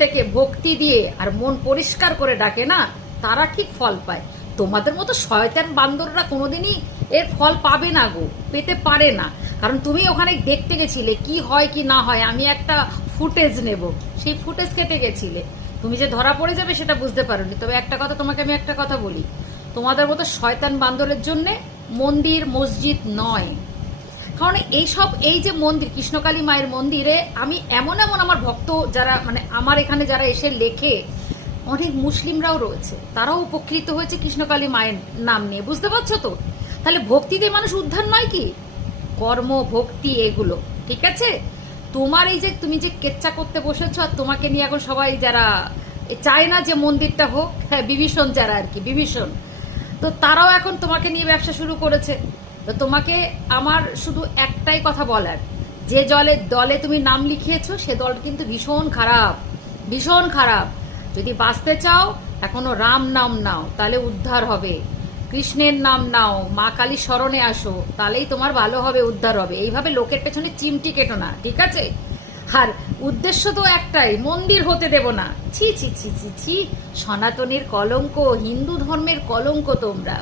থেকে ভক্তি দিয়ে আর মন পরিষ্কার করে ডাকে না, তারা ঠিক ফল পায়। তোমাদের মতো শয়তান বান্দররা কোনোদিনই এর ফল পাবে না গো, পেতে পারে না। কারণ তুমি ওখানে দেখতে গেছিলে কি হয় কি না হয়। আমি একটা ফুটেজ নেব, সেই ফুটেজ কেটে গেছিলে। তুমি যে ধরা পড়ে যাবে সেটা বুঝতে পারোনি। তবে একটা কথা তোমাকে আমি একটা কথা বলি, তোমাদের মতো শয়তান বান্দরের জন্যে মন্দির মসজিদ নয়। কারণ এই যে মন্দির, কৃষ্ণকালী মায়ের মন্দিরে আমি এমন এমন আমার ভক্ত যারা মানে আমার এখানে যারা এসে লেখে, অনেক মুসলিমরাও রয়েছে, তারাও উপকৃত হয়েছে কৃষ্ণকালী মায়ের নাম নিয়ে। বুঝতে পারছো তো? তাহলে ভক্তিতে মানুষ উদ্ধার নয় কি? কর্ম ভক্তি এগুলো ঠিক আছে। তোমার এই যে তুমি যে কেচ্চা করতে বসেছো, আর তোমাকে নিয়ে এখন সবাই যারা চায় না যে মন্দিরটা হোক, হ্যাঁ বিভীষণ যারা আর কি, বিভীষণ, তো তারাও এখন তোমাকে নিয়ে ব্যবসা শুরু করেছে। তো তোমাকে আমার শুধু একটাই কথা বলার, যে দলে তুমি নাম লিখিয়েছো সে দল কিন্তু ভীষণ খারাপ, ভীষণ খারাপ। যদি বাঁচতে চাও এখনো রাম নাম নাও, তাহলে উদ্ধার হবে। কৃষ্ণের নাম নাও, মা কালী স্মরণে আসো, তাহলেই তোমার ভালো হবে, উদ্ধার হবে। এইভাবে লোকের পেছনে চিমটি কেটো না, ঠিক আছে? আর উদ্দেশ্য তো একটাই, মন্দির হতে দেব না। ছি ছি ছি ছি ছি, সনাতনের কলঙ্ক, হিন্দু ধর্মের কলঙ্ক তোমরা।